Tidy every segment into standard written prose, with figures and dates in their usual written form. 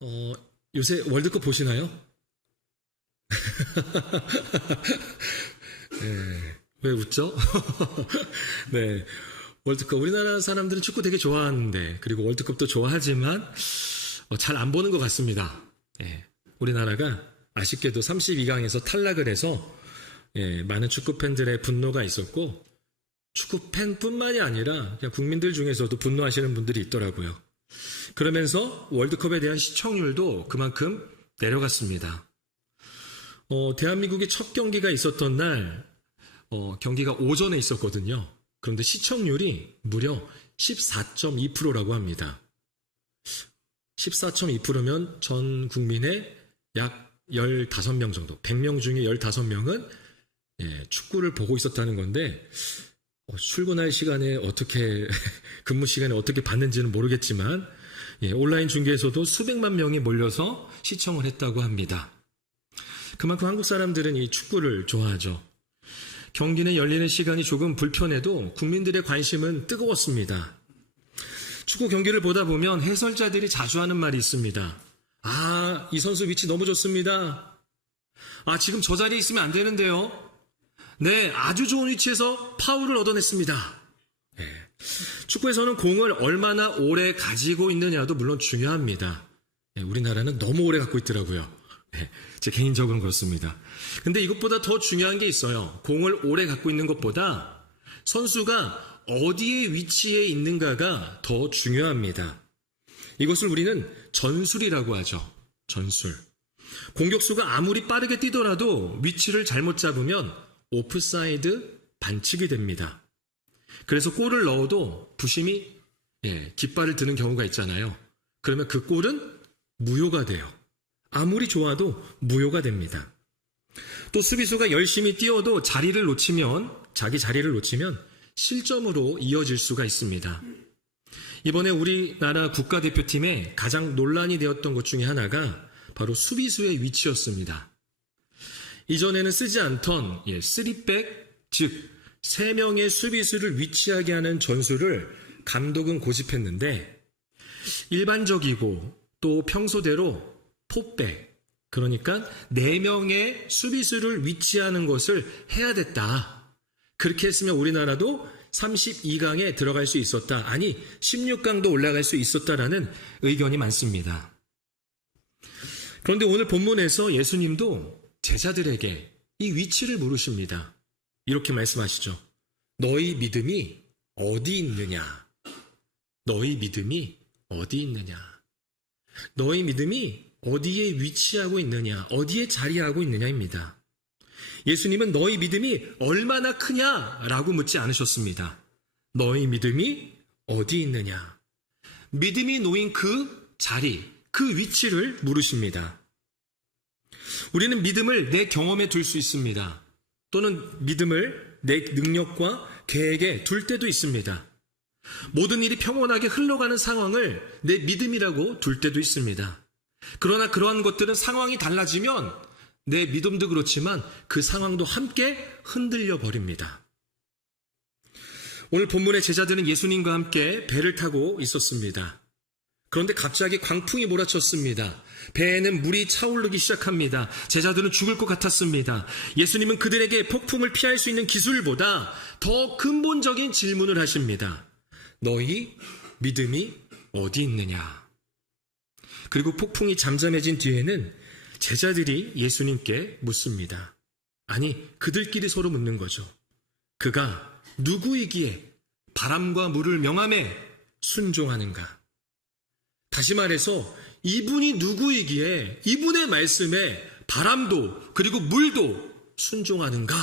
어, 요새 월드컵 보시나요? 네, 왜 웃죠? 네, 월드컵. 우리나라 사람들은 축구 되게 좋아하는데, 그리고 월드컵도 좋아하지만, 잘 안 보는 것 같습니다. 예, 우리나라가 아쉽게도 32강에서 탈락을 해서, 많은 축구 팬들의 분노가 있었고, 축구 팬뿐만이 아니라, 그냥 국민들 중에서도 분노하시는 분들이 있더라고요. 그러면서 월드컵에 대한 시청률도 그만큼 내려갔습니다. 대한민국의 첫 경기가 있었던 날, 경기가 오전에 있었거든요. 그런데 시청률이 무려 14.2%라고 합니다. 14.2%면 전 국민의 약 15명 정도, 100명 중에 15명은 축구를 보고 있었다는 건데, 출근할 시간에 어떻게, 근무 시간에 어떻게 봤는지는 모르겠지만, 온라인 중계에서도 수백만 명이 몰려서 시청을 했다고 합니다. 그만큼 한국 사람들은 이 축구를 좋아하죠. 경기는 열리는 시간이 조금 불편해도 국민들의 관심은 뜨거웠습니다. 축구 경기를 보다 보면 해설자들이 자주 하는 말이 있습니다. 아, 이 선수 위치 너무 좋습니다. 아, 지금 저 자리에 있으면 안 되는데요. 네, 아주 좋은 위치에서 파울을 얻어냈습니다. 축구에서는 공을 얼마나 오래 가지고 있느냐도 물론 중요합니다. 우리나라는 너무 오래 갖고 있더라고요. 제 개인적으로는 그렇습니다. 근데 이것보다 더 중요한 게 있어요. 공을 오래 갖고 있는 것보다 선수가 어디에 위치해 있는가가 더 중요합니다. 이것을 우리는 전술이라고 하죠. 전술. 공격수가 아무리 빠르게 뛰더라도 위치를 잘못 잡으면 오프사이드 반칙이 됩니다. 그래서 골을 넣어도 부심이 깃발을 드는 경우가 있잖아요. 그러면 그 골은 무효가 돼요. 아무리 좋아도 무효가 됩니다. 또 수비수가 열심히 뛰어도 자기 자리를 놓치면 실점으로 이어질 수가 있습니다. 이번에 우리나라 국가대표팀에 가장 논란이 되었던 것 중에 하나가 바로 수비수의 위치였습니다. 이전에는 쓰지 않던 3백, 즉 3명의 수비수를 위치하게 하는 전술을 감독은 고집했는데 일반적이고 또 평소대로 포백, 그러니까 4명의 수비수를 위치하는 것을 해야 됐다. 그렇게 했으면 우리나라도 32강에 들어갈 수 있었다. 아니 16강도 올라갈 수 있었다라는 의견이 많습니다. 그런데 오늘 본문에서 예수님도 제자들에게 이 위치를 물으십니다. 이렇게 말씀하시죠. 너희 믿음이 어디 있느냐? 너희 믿음이 어디 있느냐? 너희 믿음이 어디에 위치하고 있느냐? 어디에 자리하고 있느냐입니다. 예수님은 너희 믿음이 얼마나 크냐라고 묻지 않으셨습니다. 너희 믿음이 어디 있느냐? 믿음이 놓인 그 자리, 그 위치를 물으십니다. 우리는 믿음을 내 경험에 둘 수 있습니다. 또는 믿음을 내 능력과 계획에 둘 때도 있습니다. 모든 일이 평온하게 흘러가는 상황을 내 믿음이라고 둘 때도 있습니다. 그러나 그러한 것들은 상황이 달라지면 내 믿음도 그렇지만 그 상황도 함께 흔들려 버립니다. 오늘 본문의 제자들은 예수님과 함께 배를 타고 있었습니다. 그런데 갑자기 광풍이 몰아쳤습니다. 배에는 물이 차오르기 시작합니다. 제자들은 죽을 것 같았습니다. 예수님은 그들에게 폭풍을 피할 수 있는 기술보다 더 근본적인 질문을 하십니다. 너희 믿음이 어디 있느냐? 그리고 폭풍이 잠잠해진 뒤에는 제자들이 예수님께 묻습니다. 아니, 그들끼리 서로 묻는 거죠. 그가 누구이기에 바람과 물을 명함에 순종하는가? 다시 말해서 이분이 누구이기에 이분의 말씀에 바람도 그리고 물도 순종하는가?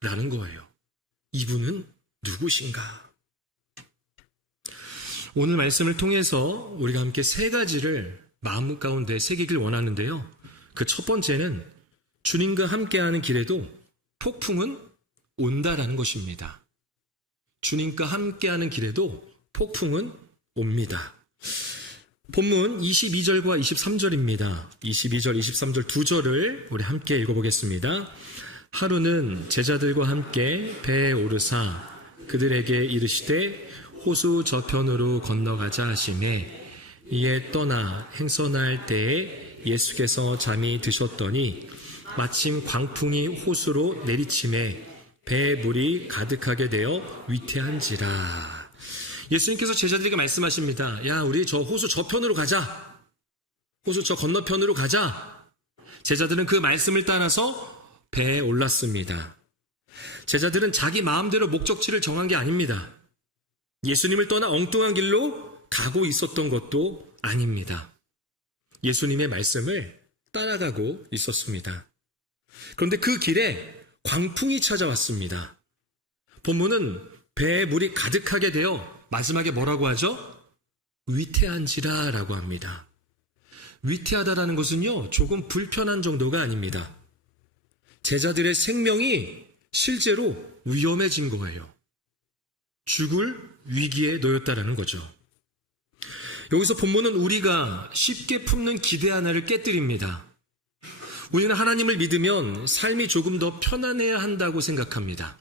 라는 거예요. 이분은 누구신가? 오늘 말씀을 통해서 우리가 함께 3가지를 마음 가운데 새기길 원하는데요. 그 첫 번째는 주님과 함께하는 길에도 폭풍은 온다라는 것입니다. 주님과 함께하는 길에도 폭풍은 옵니다. 본문 22절과 23절입니다. 22절, 23절 2절을 우리 함께 읽어보겠습니다. 하루는 제자들과 함께 배에 오르사 그들에게 이르시되 호수 저편으로 건너가자 하시매 이에 떠나 행선할 때에 예수께서 잠이 드셨더니 마침 광풍이 호수로 내리침에 배에 물이 가득하게 되어 위태한지라. 예수님께서 제자들에게 말씀하십니다. 야, 우리 저 호수 저편으로 가자. 호수 저 건너편으로 가자. 제자들은 그 말씀을 따라서 배에 올랐습니다. 제자들은 자기 마음대로 목적지를 정한 게 아닙니다. 예수님을 떠나 엉뚱한 길로 가고 있었던 것도 아닙니다. 예수님의 말씀을 따라가고 있었습니다. 그런데 그 길에 광풍이 찾아왔습니다. 본문은 배에 물이 가득하게 되어 마지막에 뭐라고 하죠? 위태한지라 라고 합니다. 위태하다라는 것은요, 조금 불편한 정도가 아닙니다. 제자들의 생명이 실제로 위험해진 거예요. 죽을 위기에 놓였다라는 거죠. 여기서 본문은 우리가 쉽게 품는 기대 하나를 깨뜨립니다. 우리는 하나님을 믿으면 삶이 조금 더 편안해야 한다고 생각합니다.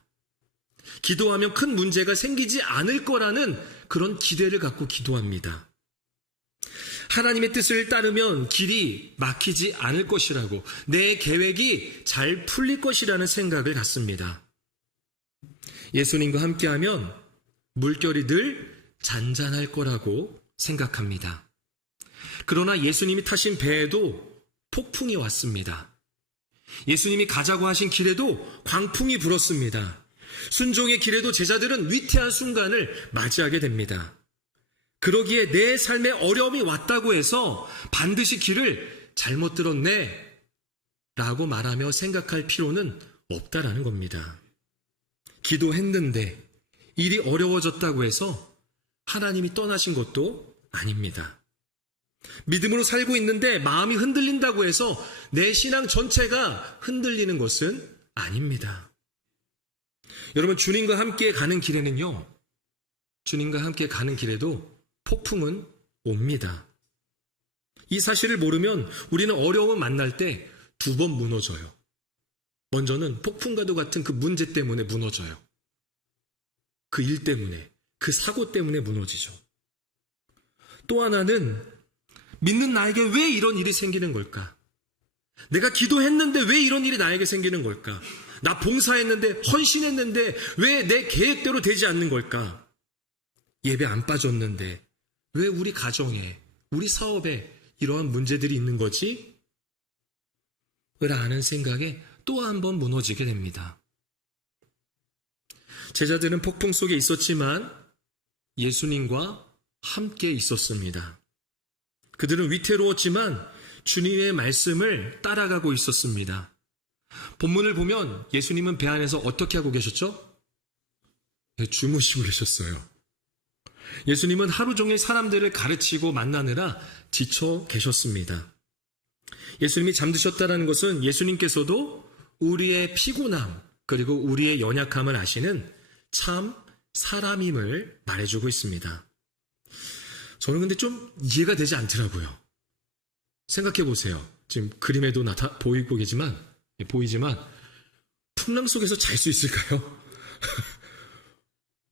기도하면 큰 문제가 생기지 않을 거라는 그런 기대를 갖고 기도합니다. 하나님의 뜻을 따르면 길이 막히지 않을 것이라고, 내 계획이 잘 풀릴 것이라는 생각을 갖습니다. 예수님과 함께하면 물결이 늘 잔잔할 거라고 생각합니다. 그러나 예수님이 타신 배에도 폭풍이 왔습니다. 예수님이 가자고 하신 길에도 광풍이 불었습니다. 순종의 길에도 제자들은 위태한 순간을 맞이하게 됩니다. 그러기에 내 삶에 어려움이 왔다고 해서 반드시 길을 잘못 들었네 라고 말하며 생각할 필요는 없다라는 겁니다. 기도했는데 일이 어려워졌다고 해서 하나님이 떠나신 것도 아닙니다. 믿음으로 살고 있는데 마음이 흔들린다고 해서 내 신앙 전체가 흔들리는 것은 아닙니다. 여러분, 주님과 함께 가는 길에는요, 주님과 함께 가는 길에도 폭풍은 옵니다. 이 사실을 모르면 우리는 어려움을 만날 때 두 번 무너져요. 먼저는 폭풍과도 같은 그 문제 때문에 무너져요. 그 일 때문에, 그 사고 때문에 무너지죠. 또 하나는 믿는 나에게 왜 이런 일이 생기는 걸까? 내가 기도했는데 왜 이런 일이 나에게 생기는 걸까? 나 봉사했는데, 헌신했는데 왜 내 계획대로 되지 않는 걸까? 예배 안 빠졌는데 왜 우리 가정에, 우리 사업에 이러한 문제들이 있는 거지? 라는 생각에 또 한 번 무너지게 됩니다. 제자들은 폭풍 속에 있었지만 예수님과 함께 있었습니다. 그들은 위태로웠지만 주님의 말씀을 따라가고 있었습니다. 본문을 보면 예수님은 배 안에서 어떻게 하고 계셨죠? 주무시고 계셨어요. 예수님은 하루 종일 사람들을 가르치고 만나느라 지쳐 계셨습니다. 예수님이 잠드셨다는 것은 예수님께서도 우리의 피곤함 그리고 우리의 연약함을 아시는 참 사람임을 말해주고 있습니다. 저는 근데 좀 이해가 되지 않더라고요. 생각해 보세요. 지금 그림에도 보이지만 풍랑 속에서 잘 수 있을까요?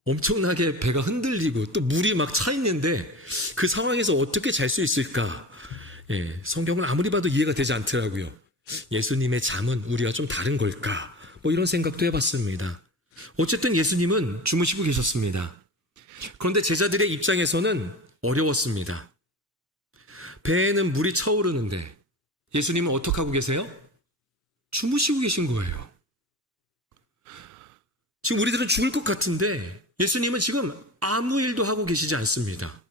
엄청나게 배가 흔들리고 또 물이 막 차 있는데 그 상황에서 어떻게 잘 수 있을까? 성경을 아무리 봐도 이해가 되지 않더라고요. 예수님의 잠은 우리와 좀 다른 걸까? 뭐 이런 생각도 해봤습니다. 어쨌든 예수님은 주무시고 계셨습니다. 그런데 제자들의 입장에서는 어려웠습니다. 배에는 물이 차오르는데 예수님은 어떻게 하고 계세요? 주무시고 계신 거예요. 지금 우리들은 죽을 것 같은데 예수님은 지금 아무 일도 하고 계시지 않습니다.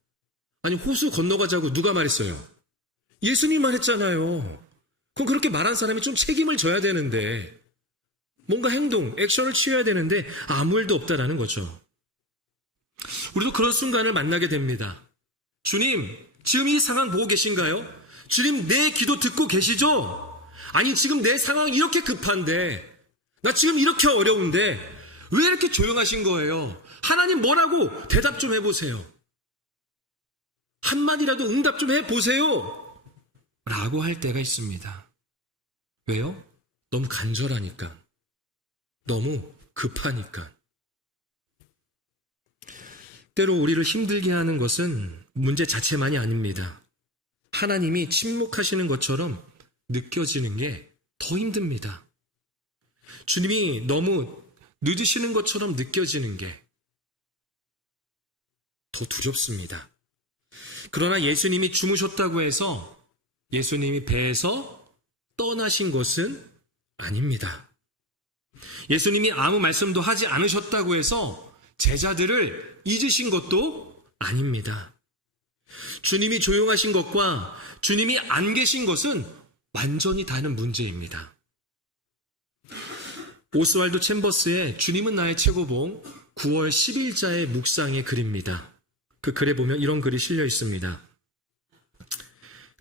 아니, 호수 건너가자고 누가 말했어요? 예수님 말했잖아요. 그럼 그렇게 말한 사람이 좀 책임을 져야 되는데, 뭔가 행동, 액션을 취해야 되는데 아무 일도 없다라는 거죠. 우리도 그런 순간을 만나게 됩니다. 주님, 지금 이 상황 보고 계신가요? 주님, 내 기도 듣고 계시죠? 아니, 지금 내 상황 이렇게 급한데, 나 지금 이렇게 어려운데 왜 이렇게 조용하신 거예요? 하나님 뭐라고 대답 좀 해보세요. 한마디라도 응답 좀 해보세요. 라고 할 때가 있습니다. 왜요? 너무 간절하니까. 너무 급하니까. 때로 우리를 힘들게 하는 것은 문제 자체만이 아닙니다. 하나님이 침묵하시는 것처럼 느껴지는 게 더 힘듭니다. 주님이 너무 늦으시는 것처럼 느껴지는 게 더 두렵습니다. 그러나 예수님이 주무셨다고 해서 예수님이 배에서 떠나신 것은 아닙니다. 예수님이 아무 말씀도 하지 않으셨다고 해서 제자들을 잊으신 것도 아닙니다. 주님이 조용하신 것과 주님이 안 계신 것은 완전히 다른 문제입니다. 오스왈드 챔버스의 주님은 나의 최고봉 9월 10일자의 묵상의 글입니다. 그 글에 보면 이런 글이 실려 있습니다.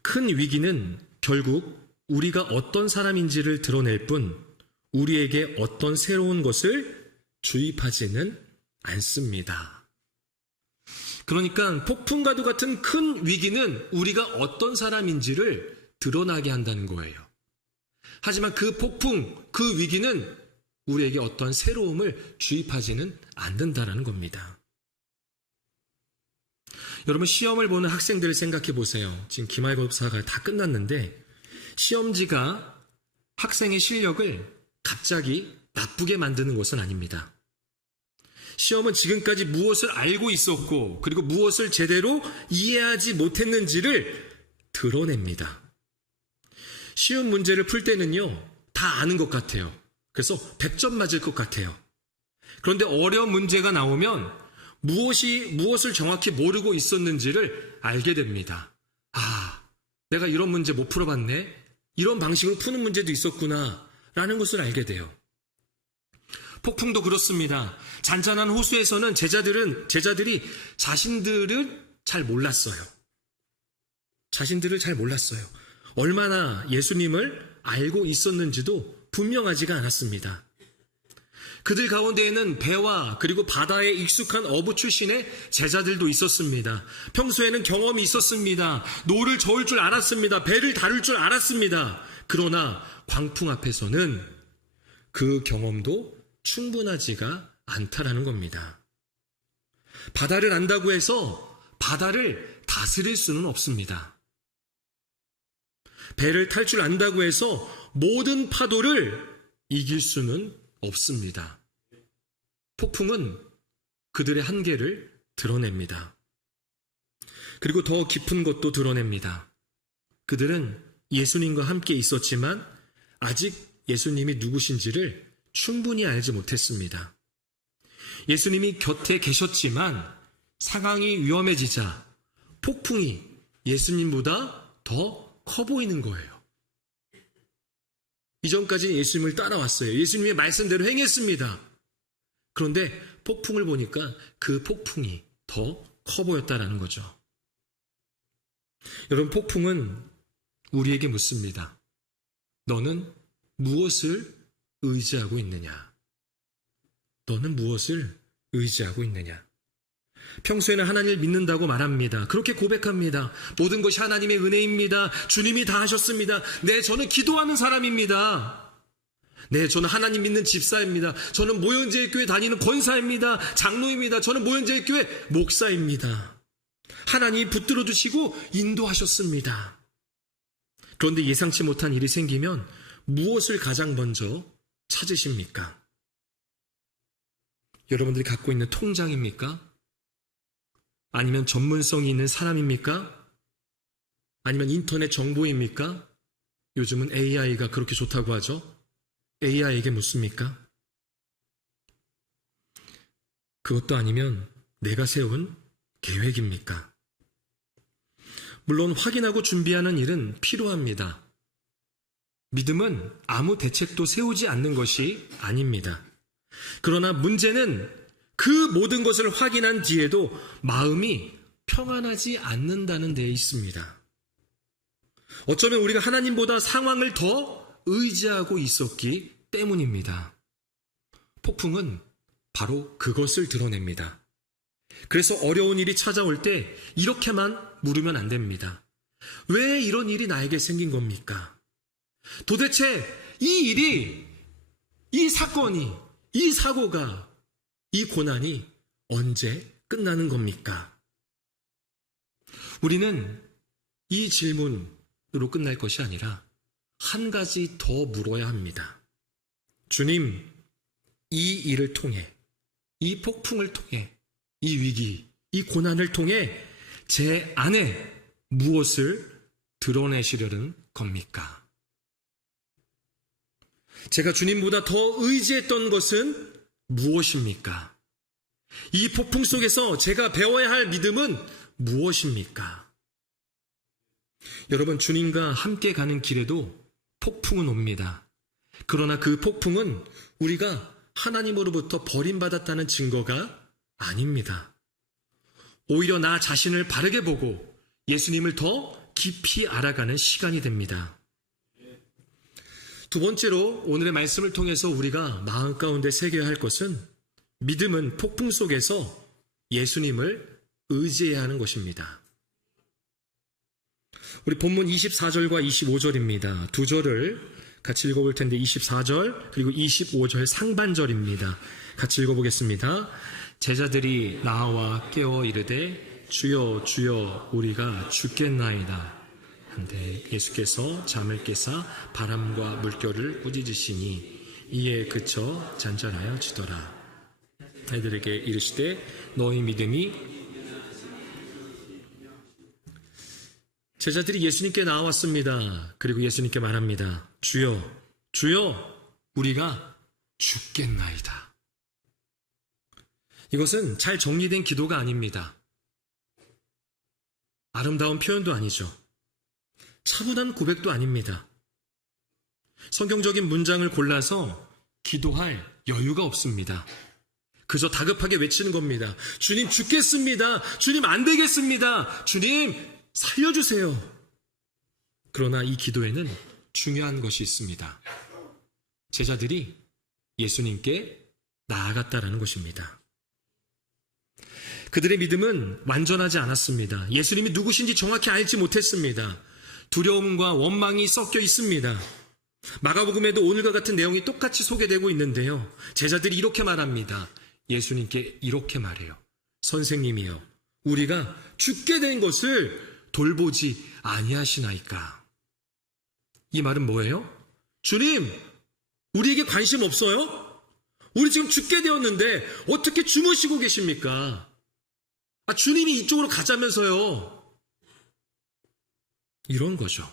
큰 위기는 결국 우리가 어떤 사람인지를 드러낼 뿐 우리에게 어떤 새로운 것을 주입하지는 않습니다. 그러니까 폭풍과도 같은 큰 위기는 우리가 어떤 사람인지를 드러나게 한다는 거예요. 하지만 그 폭풍, 그 위기는 우리에게 어떤 새로움을 주입하지는 않는다라는 겁니다. 여러분, 시험을 보는 학생들을 생각해 보세요. 지금 기말고사가 다 끝났는데 시험지가 학생의 실력을 갑자기 나쁘게 만드는 것은 아닙니다. 시험은 지금까지 무엇을 알고 있었고 그리고 무엇을 제대로 이해하지 못했는지를 드러냅니다. 쉬운 문제를 풀 때는요, 다 아는 것 같아요. 그래서 100점 맞을 것 같아요. 그런데 어려운 문제가 나오면 무엇을 정확히 모르고 있었는지를 알게 됩니다. 아, 내가 이런 문제 못 풀어봤네? 이런 방식으로 푸는 문제도 있었구나 라는 것을 알게 돼요. 폭풍도 그렇습니다. 잔잔한 호수에서는 제자들이 자신들을 잘 몰랐어요. 얼마나 예수님을 알고 있었는지도 분명하지가 않았습니다. 그들 가운데에는 배와 그리고 바다에 익숙한 어부 출신의 제자들도 있었습니다. 평소에는 경험이 있었습니다. 노를 저을 줄 알았습니다. 배를 다룰 줄 알았습니다. 그러나 광풍 앞에서는 그 경험도 충분하지가 않다라는 겁니다. 바다를 안다고 해서 바다를 다스릴 수는 없습니다. 배를 탈 줄 안다고 해서 모든 파도를 이길 수는 없습니다. 폭풍은 그들의 한계를 드러냅니다. 그리고 더 깊은 것도 드러냅니다. 그들은 예수님과 함께 있었지만 아직 예수님이 누구신지를 충분히 알지 못했습니다. 예수님이 곁에 계셨지만 상황이 위험해지자 폭풍이 예수님보다 더 커 보이는 거예요. 이전까지 예수님을 따라왔어요. 예수님의 말씀대로 행했습니다. 그런데 폭풍을 보니까 그 폭풍이 더 커 보였다라는 거죠. 여러분, 폭풍은 우리에게 묻습니다. 너는 무엇을 의지하고 있느냐? 너는 무엇을 의지하고 있느냐? 평소에는 하나님을 믿는다고 말합니다. 그렇게 고백합니다. 모든 것이 하나님의 은혜입니다. 주님이 다 하셨습니다. 네, 저는 기도하는 사람입니다. 네, 저는 하나님 믿는 집사입니다. 저는 모현제일교회 다니는 권사입니다. 장로입니다. 저는 모현제일교회 목사입니다. 하나님이 붙들어 주시고 인도하셨습니다. 그런데 예상치 못한 일이 생기면 무엇을 가장 먼저 찾으십니까? 여러분들이 갖고 있는 통장입니까? 아니면 전문성이 있는 사람입니까? 아니면 인터넷 정보입니까? 요즘은 AI가 그렇게 좋다고 하죠. AI에게 묻습니까? 그것도 아니면 내가 세운 계획입니까? 물론 확인하고 준비하는 일은 필요합니다. 믿음은 아무 대책도 세우지 않는 것이 아닙니다. 그러나 문제는 그 모든 것을 확인한 뒤에도 마음이 평안하지 않는다는 데 있습니다. 어쩌면 우리가 하나님보다 상황을 더 의지하고 있었기 때문입니다. 폭풍은 바로 그것을 드러냅니다. 그래서 어려운 일이 찾아올 때 이렇게만 물으면 안 됩니다. 왜 이런 일이 나에게 생긴 겁니까? 도대체 이 일이, 이 사건이, 이 사고가, 이 고난이 언제 끝나는 겁니까? 우리는 이 질문으로 끝날 것이 아니라 한 가지 더 물어야 합니다. 주님, 이 일을 통해, 이 폭풍을 통해, 이 위기, 이 고난을 통해 제 안에 무엇을 드러내시려는 겁니까? 제가 주님보다 더 의지했던 것은 무엇입니까? 이 폭풍 속에서 제가 배워야 할 믿음은 무엇입니까? 여러분, 주님과 함께 가는 길에도 폭풍은 옵니다. 그러나 그 폭풍은 우리가 하나님으로부터 버림받았다는 증거가 아닙니다. 오히려 나 자신을 바르게 보고 예수님을 더 깊이 알아가는 시간이 됩니다. 두 번째로 오늘의 말씀을 통해서 우리가 마음 가운데 새겨야 할 것은 믿음은 폭풍 속에서 예수님을 의지해야 하는 것입니다. 우리 본문 24절과 25절입니다. 두 절을 같이 읽어볼 텐데 24절 그리고 25절 상반절입니다. 같이 읽어보겠습니다. 제자들이 나와 깨어 이르되 주여 주여 우리가 죽겠나이다 한데 예수께서 잠을 깨사 바람과 물결을 꾸짖으시니 이에 그쳐 잔잔하여 지더라. 애들에게 이르시되 너희 믿음이 제자들이 예수님께 나왔습니다. 그리고 예수님께 말합니다. 주여, 주여, 우리가 죽겠나이다. 이것은 잘 정리된 기도가 아닙니다. 아름다운 표현도 아니죠. 차분한 고백도 아닙니다. 성경적인 문장을 골라서 기도할 여유가 없습니다. 그저 다급하게 외치는 겁니다. 주님 죽겠습니다. 주님 안 되겠습니다. 주님 살려주세요. 그러나 이 기도에는 중요한 것이 있습니다. 제자들이 예수님께 나아갔다라는 것입니다. 그들의 믿음은 완전하지 않았습니다. 예수님이 누구신지 정확히 알지 못했습니다. 두려움과 원망이 섞여 있습니다. 마가복음에도 오늘과 같은 내용이 똑같이 소개되고 있는데요. 제자들이 이렇게 말합니다. 예수님께 이렇게 말해요. 선생님이여, 우리가 죽게 된 것을 돌보지 아니하시나이까. 이 말은 뭐예요? 주님, 우리에게 관심 없어요? 우리 지금 죽게 되었는데 어떻게 주무시고 계십니까? 주님이 이쪽으로 가자면서요. 이런 거죠.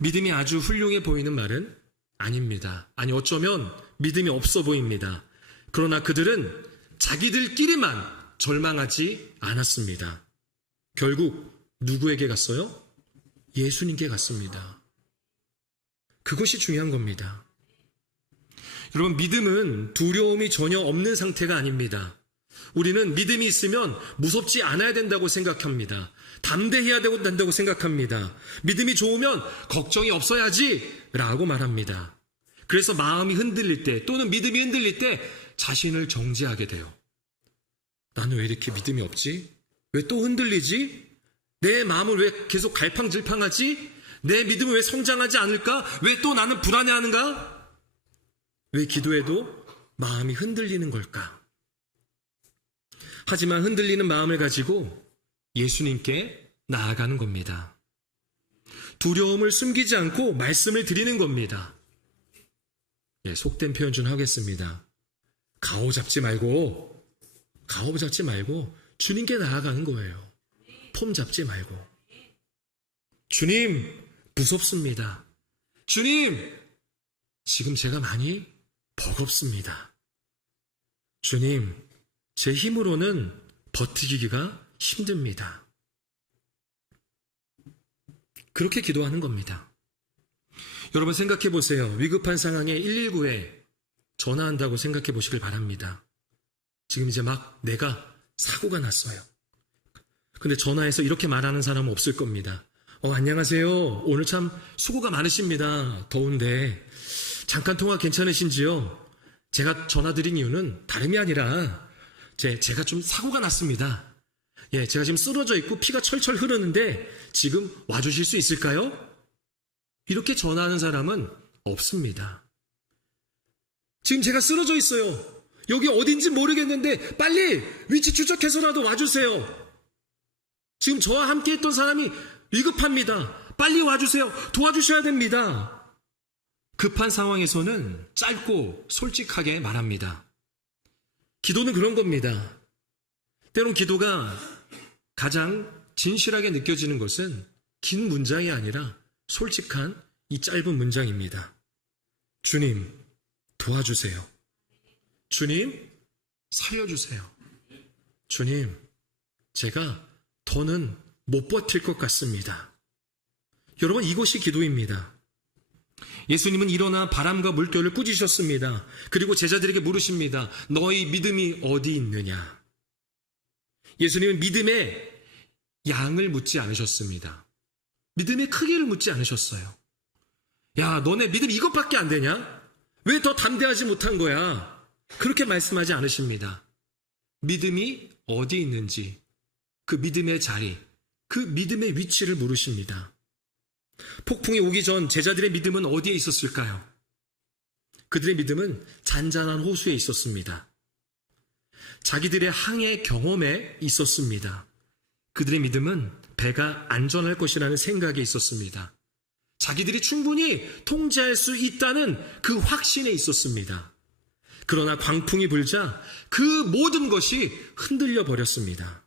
믿음이 아주 훌륭해 보이는 말은 아닙니다. 아니, 어쩌면 믿음이 없어 보입니다. 그러나 그들은 자기들끼리만 절망하지 않았습니다. 결국 누구에게 갔어요? 예수님께 갔습니다. 그것이 중요한 겁니다. 여러분, 믿음은 두려움이 전혀 없는 상태가 아닙니다. 우리는 믿음이 있으면 무섭지 않아야 된다고 생각합니다. 담대해야 된다고 생각합니다. 믿음이 좋으면 걱정이 없어야지 라고 말합니다. 그래서 마음이 흔들릴 때 또는 믿음이 흔들릴 때 자신을 정죄하게 돼요. 나는 왜 이렇게 믿음이 없지? 왜 또 흔들리지? 내 마음을 왜 계속 갈팡질팡하지? 내 믿음은 왜 성장하지 않을까? 왜 또 나는 불안해하는가? 왜 기도해도 마음이 흔들리는 걸까? 하지만 흔들리는 마음을 가지고 예수님께 나아가는 겁니다. 두려움을 숨기지 않고 말씀을 드리는 겁니다. 속된 표현 좀 하겠습니다. 가오잡지 말고 주님께 나아가는 거예요. 폼 잡지 말고. 주님, 무섭습니다. 주님, 지금 제가 많이 버겁습니다. 주님, 제 힘으로는 버티기가 힘듭니다. 그렇게 기도하는 겁니다. 여러분 생각해 보세요. 위급한 상황에 119에 전화한다고 생각해 보시길 바랍니다. 지금 이제 막 내가 사고가 났어요. 근데 전화해서 이렇게 말하는 사람은 없을 겁니다. 안녕하세요. 오늘 참 수고가 많으십니다. 더운데 잠깐 통화 괜찮으신지요? 제가 전화드린 이유는 다름이 아니라 제가 좀 사고가 났습니다. 제가 지금 쓰러져 있고 피가 철철 흐르는데 지금 와주실 수 있을까요? 이렇게 전화하는 사람은 없습니다. 지금 제가 쓰러져 있어요. 여기 어딘지 모르겠는데 빨리 위치 추적해서라도 와주세요. 지금 저와 함께 했던 사람이 위급합니다. 빨리 와주세요. 도와주셔야 됩니다. 급한 상황에서는 짧고 솔직하게 말합니다. 기도는 그런 겁니다. 때론 기도가 가장 진실하게 느껴지는 것은 긴 문장이 아니라 솔직한 이 짧은 문장입니다. 주님, 도와주세요. 주님, 살려주세요. 주님, 제가 더는 못 버틸 것 같습니다. 여러분, 이것이 기도입니다. 예수님은 일어나 바람과 물결을 꾸짖으셨습니다. 그리고 제자들에게 물으십니다. 너희 믿음이 어디 있느냐? 예수님은 믿음의 양을 묻지 않으셨습니다. 믿음의 크기를 묻지 않으셨어요. 야, 너네 믿음 이것밖에 안 되냐? 왜 더 담대하지 못한 거야? 그렇게 말씀하지 않으십니다. 믿음이 어디 있는지, 그 믿음의 자리, 그 믿음의 위치를 물으십니다. 폭풍이 오기 전 제자들의 믿음은 어디에 있었을까요? 그들의 믿음은 잔잔한 호수에 있었습니다. 자기들의 항해 경험에 있었습니다. 그들의 믿음은 배가 안전할 것이라는 생각에 있었습니다. 자기들이 충분히 통제할 수 있다는 그 확신에 있었습니다. 그러나 광풍이 불자 그 모든 것이 흔들려 버렸습니다.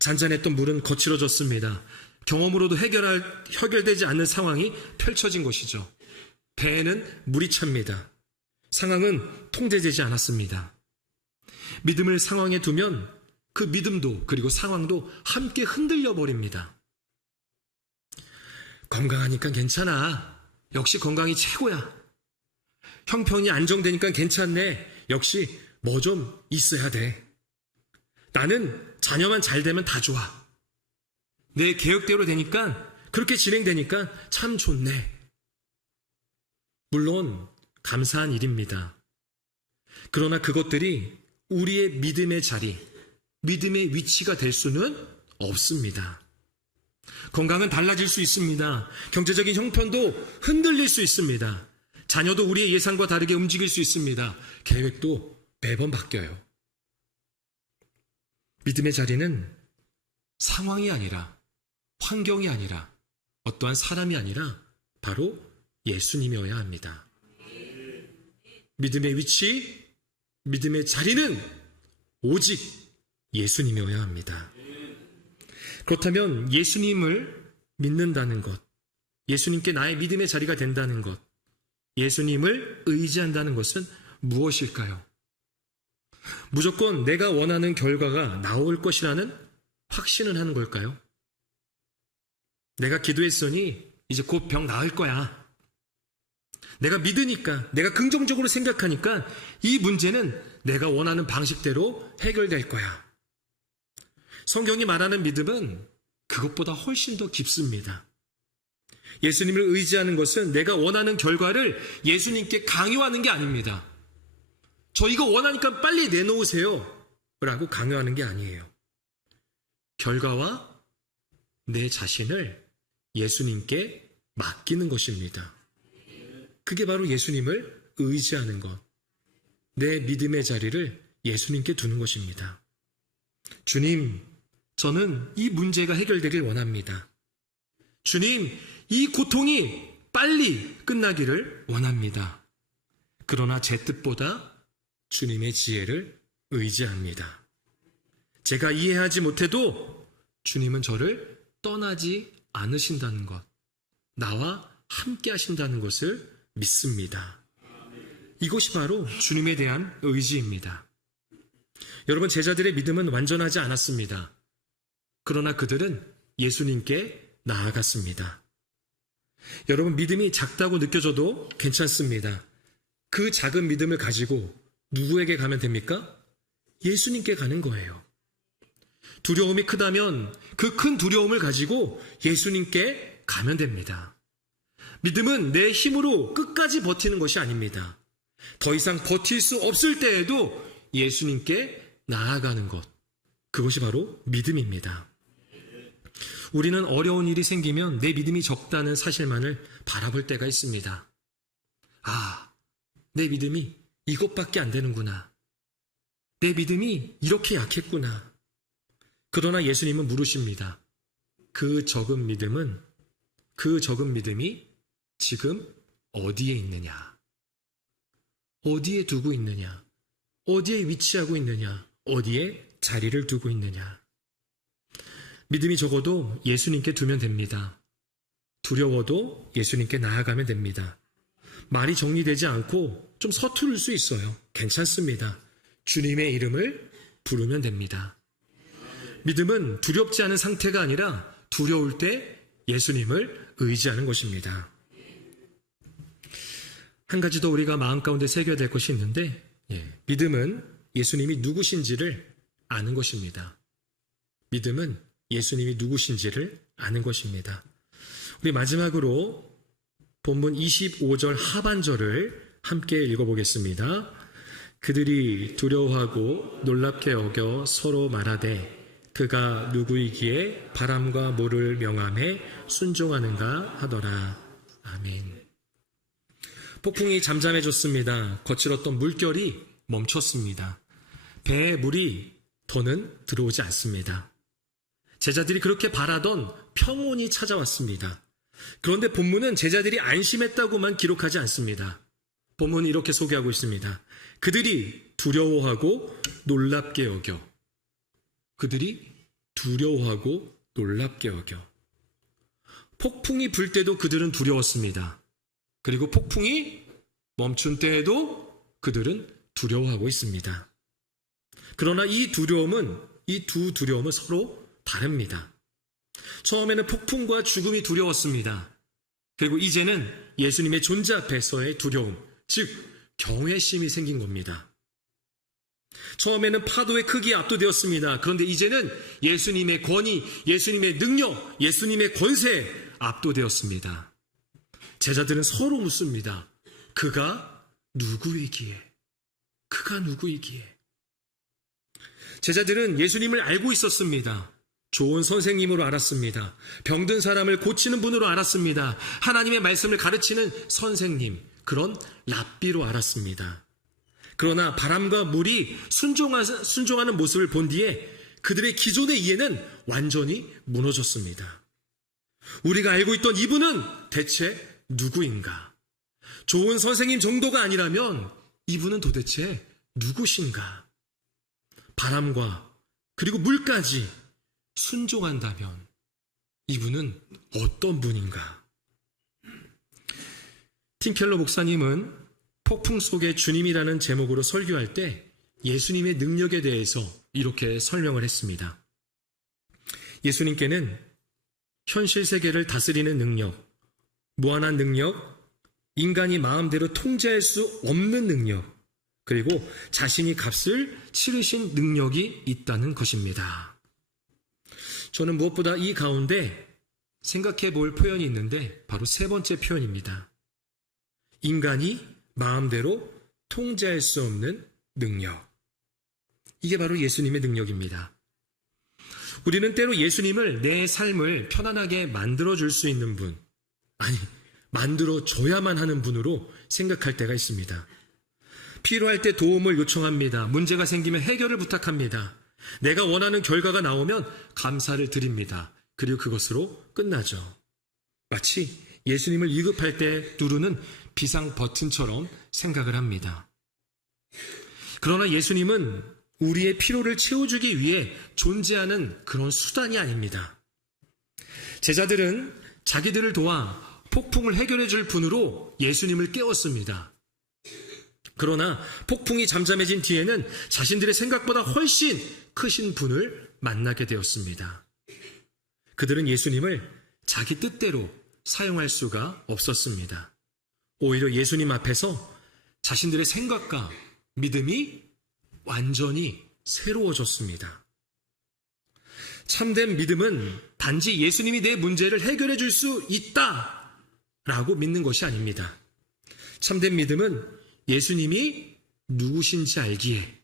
잔잔했던 물은 거칠어졌습니다. 경험으로도 해결되지 않는 상황이 펼쳐진 것이죠. 배에는 물이 찹니다. 상황은 통제되지 않았습니다. 믿음을 상황에 두면 그 믿음도 그리고 상황도 함께 흔들려 버립니다. 건강하니까 괜찮아. 역시 건강이 최고야. 형편이 안정되니까 괜찮네. 역시 뭐 좀 있어야 돼. 나는 자녀만 잘 되면 다 좋아. 내 계획대로 되니까, 그렇게 진행되니까 참 좋네. 물론 감사한 일입니다. 그러나 그것들이 우리의 믿음의 자리, 믿음의 위치가 될 수는 없습니다. 건강은 달라질 수 있습니다. 경제적인 형편도 흔들릴 수 있습니다. 자녀도 우리의 예상과 다르게 움직일 수 있습니다. 계획도 매번 바뀌어요. 믿음의 자리는 상황이 아니라, 환경이 아니라, 어떠한 사람이 아니라 바로 예수님이어야 합니다. 믿음의 위치, 믿음의 자리는 오직 예수님이어야 합니다. 그렇다면 예수님을 믿는다는 것, 예수님께 나의 믿음의 자리가 된다는 것, 예수님을 의지한다는 것은 무엇일까요? 무조건 내가 원하는 결과가 나올 것이라는 확신을 하는 걸까요? 내가 기도했으니 이제 곧 병 나을 거야. 내가 믿으니까, 내가 긍정적으로 생각하니까 이 문제는 내가 원하는 방식대로 해결될 거야. 성경이 말하는 믿음은 그것보다 훨씬 더 깊습니다. 예수님을 의지하는 것은 내가 원하는 결과를 예수님께 강요하는 게 아닙니다. 저 이거 원하니까 빨리 내놓으세요 라고 강요하는 게 아니에요. 결과와 내 자신을 예수님께 맡기는 것입니다. 그게 바로 예수님을 의지하는 것, 내 믿음의 자리를 예수님께 두는 것입니다. 주님, 저는 이 문제가 해결되길 원합니다. 주님, 이 고통이 빨리 끝나기를 원합니다. 그러나 제 뜻보다 주님의 지혜를 의지합니다. 제가 이해하지 못해도 주님은 저를 떠나지 않으신다는 것, 나와 함께 하신다는 것을 믿습니다. 이것이 바로 주님에 대한 의지입니다. 여러분, 제자들의 믿음은 완전하지 않았습니다. 그러나 그들은 예수님께 나아갔습니다. 여러분, 믿음이 작다고 느껴져도 괜찮습니다. 그 작은 믿음을 가지고 누구에게 가면 됩니까? 예수님께 가는 거예요. 두려움이 크다면 그 큰 두려움을 가지고 예수님께 가면 됩니다. 믿음은 내 힘으로 끝까지 버티는 것이 아닙니다. 더 이상 버틸 수 없을 때에도 예수님께 나아가는 것, 그것이 바로 믿음입니다. 우리는 어려운 일이 생기면 내 믿음이 적다는 사실만을 바라볼 때가 있습니다. 아, 내 믿음이 이것밖에 안 되는구나. 내 믿음이 이렇게 약했구나. 그러나 예수님은 물으십니다. 그 적은 믿음이 지금 어디에 있느냐? 어디에 두고 있느냐? 어디에 위치하고 있느냐? 어디에 자리를 두고 있느냐? 믿음이 적어도 예수님께 두면 됩니다. 두려워도 예수님께 나아가면 됩니다. 말이 정리되지 않고 좀 서투를 수 있어요. 괜찮습니다. 주님의 이름을 부르면 됩니다. 믿음은 두렵지 않은 상태가 아니라 두려울 때 예수님을 의지하는 것입니다. 한 가지 더 우리가 마음 가운데 새겨야 될 것이 있는데, 믿음은 예수님이 누구신지를 아는 것입니다. 믿음은 예수님이 누구신지를 아는 것입니다. 우리 마지막으로 본문 25절 하반절을 함께 읽어보겠습니다. 그들이 두려워하고 놀랍게 여겨 서로 말하되 그가 누구이기에 바람과 물을 명함에 순종하는가 하더라. 아멘. 폭풍이 잠잠해졌습니다. 거칠었던 물결이 멈췄습니다. 배에 물이 더는 들어오지 않습니다. 제자들이 그렇게 바라던 평온이 찾아왔습니다. 그런데 본문은 제자들이 안심했다고만 기록하지 않습니다. 본문은 이렇게 소개하고 있습니다. 그들이 두려워하고 놀랍게 여겨. 그들이 두려워하고 놀랍게 여겨. 폭풍이 불 때도 그들은 두려웠습니다. 그리고 폭풍이 멈춘 때에도 그들은 두려워하고 있습니다. 그러나 이 두 두려움은 서로 다릅니다. 처음에는 폭풍과 죽음이 두려웠습니다. 그리고 이제는 예수님의 존재 앞에서의 두려움, 즉 경외심이 생긴 겁니다. 처음에는 파도의 크기에 압도되었습니다. 그런데 이제는 예수님의 권위, 예수님의 능력, 예수님의 권세에 압도되었습니다. 제자들은 서로 묻습니다. 그가 누구이기에? 그가 누구이기에? 제자들은 예수님을 알고 있었습니다. 좋은 선생님으로 알았습니다. 병든 사람을 고치는 분으로 알았습니다. 하나님의 말씀을 가르치는 선생님, 그런 랍비로 알았습니다. 그러나 바람과 물이 순종하는 모습을 본 뒤에 그들의 기존의 이해는 완전히 무너졌습니다. 우리가 알고 있던 이분은 대체 누구인가? 좋은 선생님 정도가 아니라면 이분은 도대체 누구신가? 바람과 그리고 물까지 순종한다면 이분은 어떤 분인가? 팀 켈러 목사님은 폭풍 속의 주님이라는 제목으로 설교할 때 예수님의 능력에 대해서 이렇게 설명을 했습니다. 예수님께는 현실 세계를 다스리는 능력, 무한한 능력, 인간이 마음대로 통제할 수 없는 능력, 그리고 자신이 값을 치르신 능력이 있다는 것입니다. 저는 무엇보다 이 가운데 생각해 볼 표현이 있는데 바로 세 번째 표현입니다. 인간이 마음대로 통제할 수 없는 능력. 이게 바로 예수님의 능력입니다. 우리는 때로 예수님을 내 삶을 편안하게 만들어줄 수 있는 분, 아니 만들어줘야만 하는 분으로 생각할 때가 있습니다. 필요할 때 도움을 요청합니다. 문제가 생기면 해결을 부탁합니다. 내가 원하는 결과가 나오면 감사를 드립니다. 그리고 그것으로 끝나죠. 마치 예수님을 위급할 때 누르는 비상 버튼처럼 생각을 합니다. 그러나 예수님은 우리의 필요를 채워주기 위해 존재하는 그런 수단이 아닙니다. 제자들은 자기들을 도와 폭풍을 해결해 줄 분으로 예수님을 깨웠습니다. 그러나 폭풍이 잠잠해진 뒤에는 자신들의 생각보다 훨씬 크신 분을 만나게 되었습니다. 그들은 예수님을 자기 뜻대로 사용할 수가 없었습니다. 오히려 예수님 앞에서 자신들의 생각과 믿음이 완전히 새로워졌습니다. 참된 믿음은 단지 예수님이 내 문제를 해결해 줄 수 있다라고 믿는 것이 아닙니다. 참된 믿음은 예수님이 누구신지 알기에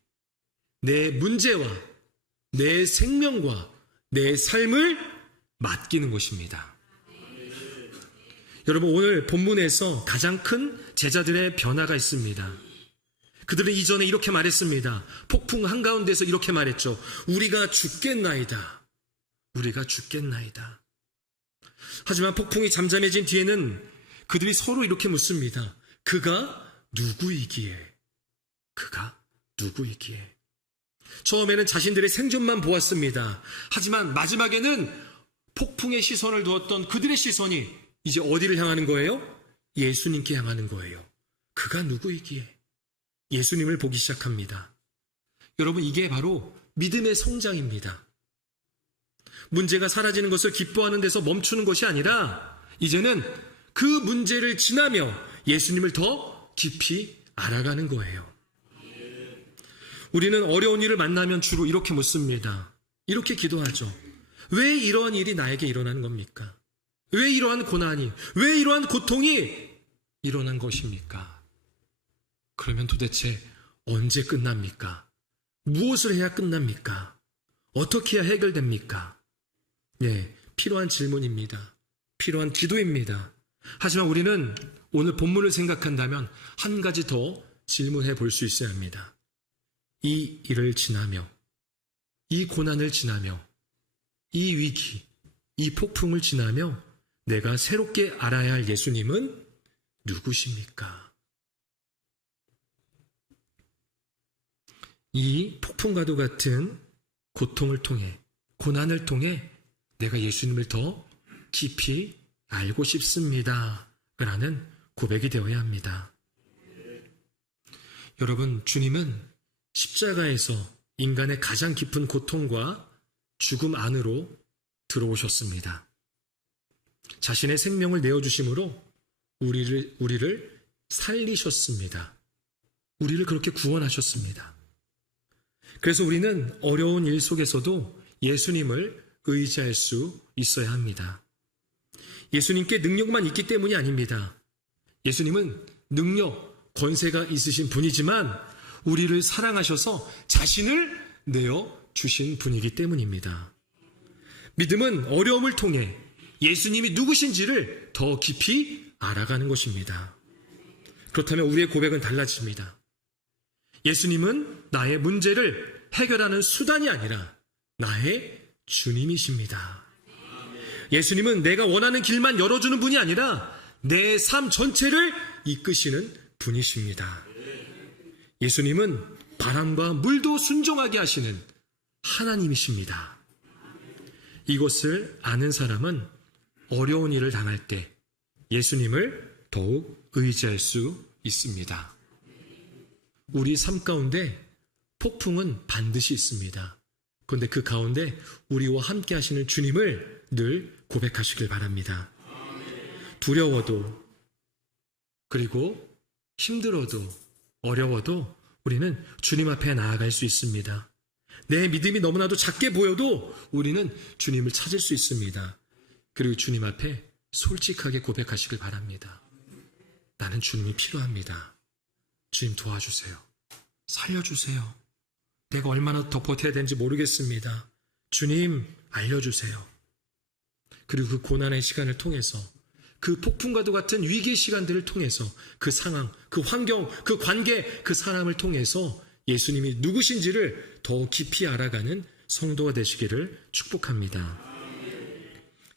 내 문제와 내 생명과 내 삶을 맡기는 것입니다. 여러분, 오늘 본문에서 가장 큰 제자들의 변화가 있습니다. 그들은 이전에 이렇게 말했습니다. 폭풍 한가운데서 이렇게 말했죠. 우리가 죽겠나이다. 우리가 죽겠나이다. 하지만 폭풍이 잠잠해진 뒤에는 그들이 서로 이렇게 묻습니다. 그가 누구이기에? 그가 누구이기에? 처음에는 자신들의 생존만 보았습니다. 하지만 마지막에는 폭풍의 시선을 두었던 그들의 시선이 이제 어디를 향하는 거예요? 예수님께 향하는 거예요. 그가 누구이기에? 예수님을 보기 시작합니다. 여러분, 이게 바로 믿음의 성장입니다. 문제가 사라지는 것을 기뻐하는 데서 멈추는 것이 아니라 이제는 그 문제를 지나며 예수님을 더 깊이 알아가는 거예요. 우리는 어려운 일을 만나면 주로 이렇게 묻습니다. 이렇게 기도하죠. 왜 이러한 일이 나에게 일어나는 겁니까? 왜 이러한 고난이, 왜 이러한 고통이 일어난 것입니까? 그러면 도대체 언제 끝납니까? 무엇을 해야 끝납니까? 어떻게 해야 해결됩니까? 네, 필요한 질문입니다. 필요한 기도입니다. 하지만 우리는 오늘 본문을 생각한다면 한 가지 더 질문해 볼 수 있어야 합니다. 이 일을 지나며, 이 고난을 지나며, 이 위기, 이 폭풍을 지나며 내가 새롭게 알아야 할 예수님은 누구십니까? 이 폭풍과도 같은 고통을 통해, 고난을 통해 내가 예수님을 더 깊이 알고 싶습니다. 라는 고백이 되어야 합니다. 여러분, 주님은 십자가에서 인간의 가장 깊은 고통과 죽음 안으로 들어오셨습니다. 자신의 생명을 내어주심으로 우리를 살리셨습니다. 우리를 그렇게 구원하셨습니다. 그래서 우리는 어려운 일 속에서도 예수님을 의지할 수 있어야 합니다. 예수님께 능력만 있기 때문이 아닙니다. 예수님은 능력, 권세가 있으신 분이지만 우리를 사랑하셔서 자신을 내어주신 분이기 때문입니다. 믿음은 어려움을 통해 예수님이 누구신지를 더 깊이 알아가는 것입니다. 그렇다면 우리의 고백은 달라집니다. 예수님은 나의 문제를 해결하는 수단이 아니라 나의 주님이십니다. 예수님은 내가 원하는 길만 열어주는 분이 아니라 내 삶 전체를 이끄시는 분이십니다. 예수님은 바람과 물도 순종하게 하시는 하나님이십니다. 이것을 아는 사람은 어려운 일을 당할 때 예수님을 더욱 의지할 수 있습니다. 우리 삶 가운데 폭풍은 반드시 있습니다. 그런데 그 가운데 우리와 함께 하시는 주님을 늘 고백하시길 바랍니다. 두려워도, 그리고 힘들어도, 어려워도 우리는 주님 앞에 나아갈 수 있습니다. 내 믿음이 너무나도 작게 보여도 우리는 주님을 찾을 수 있습니다. 그리고 주님 앞에 솔직하게 고백하시길 바랍니다. 나는 주님이 필요합니다. 주님 도와주세요. 살려주세요. 내가 얼마나 더 버텨야 되는지 모르겠습니다. 주님 알려주세요. 그리고 그 고난의 시간을 통해서, 그 폭풍과도 같은 위기의 시간들을 통해서, 그 상황, 그 환경, 그 관계, 그 사람을 통해서 예수님이 누구신지를 더 깊이 알아가는 성도가 되시기를 축복합니다.